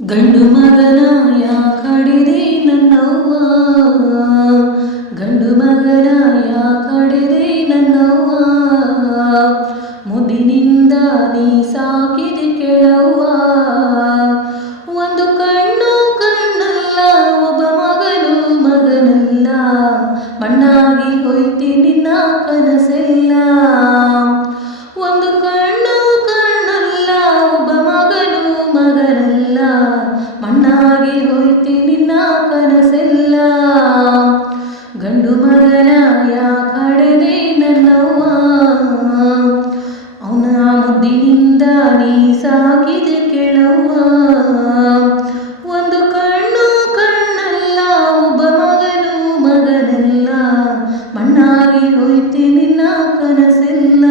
ಗಂಡು ಮಗನ ಯಾಕಡಿದೆ ನನ್ನವ್ವ, ಗಂಡು ಮಗನ ಯಾಕಡಿದೆ ನನ್ನವ್ವ, ಮುದಿನಿಂದ ನೀ ಸಾಕಿದೆ ಕೆಳವ್ವ. ಒಂದು ಕಣ್ಣು ಕಣ್ಣಲ್ಲ, ಒಬ್ಬ ಮಗನು ಮಗನಲ್ಲ, ಮಣ್ಣಾಗಿ ಹೋಯ್ತಿ ನಿನ್ನ ಕನಸೆಲ್ಲ. ಒಂದು ಕಣ್ಣು ಕಣ್ಣಲ್ಲ, ಒಬ್ಬ ಮಗನು ಮಗನಲ್ಲ, ಮಣ್ಣಾಗಿ ಹೋಯ್ತಿ ನಿನ್ನ ಕನಸೆಲ್ಲ. ಗಂಡು ಮಗನ ಯಾಕಡೆದೆ ನನ್ನವ್ವ, ಅವನ ಮುದ್ದಿನಿಂದ ನೀ ಸಾಕಿದೆ ಕೆಳವ್ವ. ಒಂದು ಕಣ್ಣು ಕಣ್ಣಲ್ಲ, ಒಬ್ಬ ಮಗನು ಮಗನಲ್ಲ, ಮಣ್ಣಾಗಿ ಹೋಯ್ತಿ ನಿನ್ನ ಕನಸೆಲ್ಲ.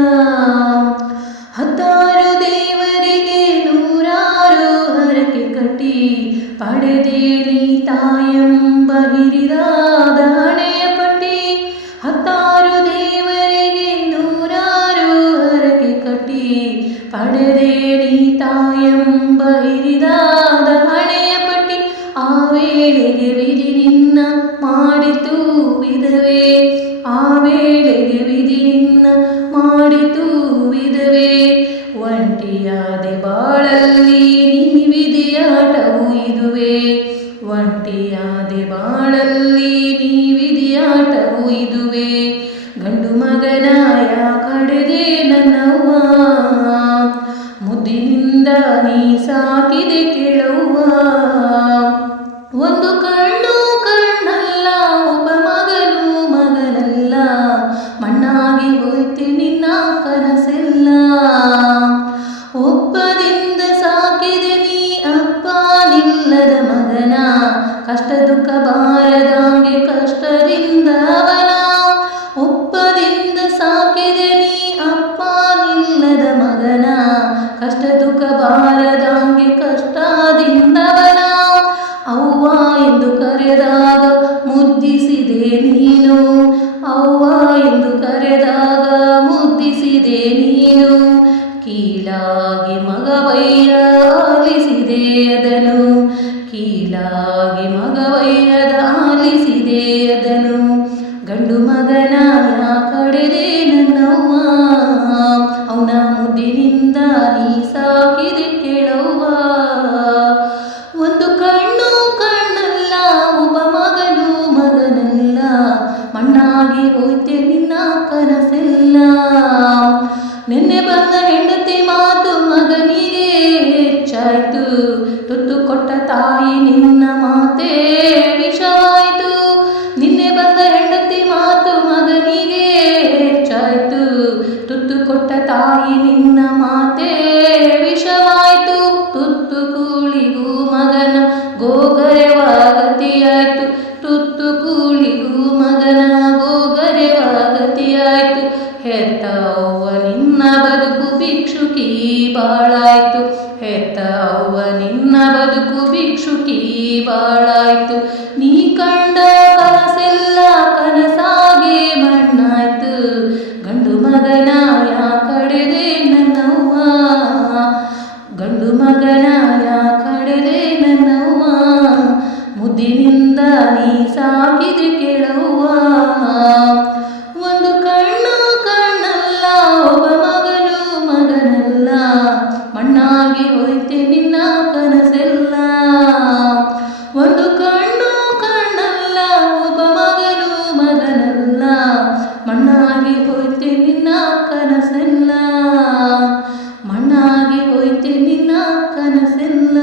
ಹತ್ತಾರು ದೇವರಿಗೆ ನೂರಾರು ಹರಕೆ ಕಟ್ಟಿ, ಪಡೆದೆ ನೀ ತಾಯೆಂಬ ಹಿರಿದಾದ ಹಣೆಯ ಪಟ್ಟಿ. ಹತ್ತಾರು ದೇವರಿಗೆ ನೂರಾರು ಹರಕೆ ಕಟ್ಟಿ, ಪಡೆದೆ ನೀ ತಾಯೆಂಬ ಹಿರಿದಾದ ಹಣೆಯ ಪಟ್ಟಿ. ಆ ವೇಳೆಗೆ ವಿಧಿ ನಿನ್ನ ಮಾಡಿತು ವಿಧವೆ, ಆ ವೇಳೆಗೆ ವಿಧಿ ನಿನ್ನ ಮಾಡಿತು ವಿಧವೆ. ಒಂಟಿಯಾದೆ ಬಾಳಲ್ಲಿ ನೀ ವಿಧಿಯಾಟವು ಇದುವೆ, ಒಂಟಿಯಾದೆ ಬಾಳಲ್ಲಿ ನೀ ವಿಧಿಯಾಟವು ಇದುವೆ. ಗಂಡು ಮಗನ ಯಾಕಡೆದೆ ನನ್ನವ್ವ, ಮುದ್ದಿನಿಂದ ನೀ ಸಾಕಿದೆ ಕೆಳವ್ವ. ಒಂದು ಕಣ್ಣು ಕಣ್ಣಲ್ಲ, ಒಬ್ಬ ಮಗನು ಮಗನಲ್ಲ, ಮಣ್ಣಾಗಿ ಹೋಯ್ತಿ ನಿನ್ನ ಕನಸೆಲ್ಲ. ಒಪ್ಪದಿಂದ ಸಾಕಿದೆ ನೀ ಅಪ್ಪ ನಿಲ್ಲದ ಮಗನ, ಕಷ್ಟ ದುಃಖ ಬಾರದಂಗೆ ಕಷ್ಟದಿಂದ ಅವನ. ಒಪ್ಪದಿಂದ ಸಾಕಿದೆ ನೀ ಅಪ್ಪ ನಿಲ್ಲದ ಮಗನ, ಕಷ್ಟ ದುಃಖ ಬಾರದಂಗೆ ಕಷ್ಟದಿಂದವನ. ಅವ್ವ ಎಂದು ಕರೆದಾಗ ಮುದ್ದಿಸಿದೆ ನೀನು, ಅವ್ವ ಎಂದು ಕರೆದಾಗ ಮುದ್ದಿಸಿದೆ ನೀನು. ಕೀಳಾಗಿ ಮಗವಯ್ಯ ಆಲಿಸಿದೆ ಅದನು, ಕೀಳಾಗಿ ಮಗವಯ್ಯದ ಆಲಿಸಿದೆ ಅದನು. ಗಂಡು ಮಗನ ಯಾಕಡೆದೆ ನನ್ನವ್ವ, ಅವನ ಮುದ್ದಿನಿಂದ ನೀ ಸಾಕಿದೆ ಕೆಳವ್ವ. ಒಂದು ಕಣ್ಣು ಕಣ್ಣಲ್ಲ, ಒಬ್ಬ ಮಗನು ಮಗನಲ್ಲ, ಮಣ್ಣಾಗಿ ಹೋಯ್ತೆ ನಿನ್ನ ಕನಸೆಲ್ಲ. ನಿನ್ನೆ ಬಂದ ಹೆಂಡತಿ ಮಾತು ಮಗನಿಗೆ ಹೆಚ್ಚಾಯ್ತು, ತುತ್ತು ಕೊಟ್ಟ ತಾಯಿ ನಿನ್ನ ಮಾತೇ ವಿಷವಾಯ್ತು. ನಿನ್ನೆ ಬಂದ ಹೆಂಡತಿ ಮಾತು ಮಗನಿಗೆ ಹೆಚ್ಚಾಯ್ತು, ತುತ್ತು ಕೊಟ್ಟ ತಾಯಿ ನಿನ್ನ ಮಾತೇ ವಿಷವಾಯ್ತು. ತುತ್ತು ಕೂಳಿಗೂ ಮಗನ ಗೋಗರೆವಾಗತಿಯಾಯ್ತು, ತುತ್ತು ಕೂಳಿಗೂ ಮಗನ ಗೋಗರೆವಾಗತಿಯಾಯ್ತು. ಹೆತ್ತ ಅವ್ವ ನಿನ್ನ ಬದುಕು ಭಿಕ್ಷುಕಿ ಬಾಳಾಯ್ತು, ಹೆತ್ತ ಅವ್ವ ನಿನ್ನ ಬದುಕು ಭಿಕ್ಷುಕಿ ಬಾಳಾಯ್ತು. ನೀ ಕಂಡ ಕನಸೆಲ್ಲ ಕನಸಾಗೆ ಮಣ್ಣಾಯ್ತು. ಗಂಡು ಮಗನ ಯಾಕಡೆದೆ ನನ್ನವ್ವ, ಗಂಡು ಮಗನ ಯಾಕಡೆದೆ ನನ್ನವ್ವ, ಮುದ್ದಿನಿಂದ ನೀ ಸಾಕಿದೆ ಕೆಳವ್ವ. ಒಂದು ಕಣ್ಣು ಕಣ್ಣಲ್ಲ, ಒಬ್ಬ ಮಗನು ಮಗನಲ್ಲ, ಮಣ್ಣಾಗಿ ಹೋಯ್ತೆ ನಿನ್ನ ಕನಸೆಲ್ಲ. ಒಂದು ಕಣ್ಣು ಕಣ್ಣಲ್ಲ, ಒಬ್ಬ ಮಗನು ಮಗನಲ್ಲ, ಮಣ್ಣಾಗಿ ಹೋಯ್ತೆ ನಿನ್ನ ಕನಸೆಲ್ಲ, ಮಣ್ಣಾಗಿ ಹೋಯ್ತೆ ನಿನ್ನ ಕನಸೆಲ್ಲ.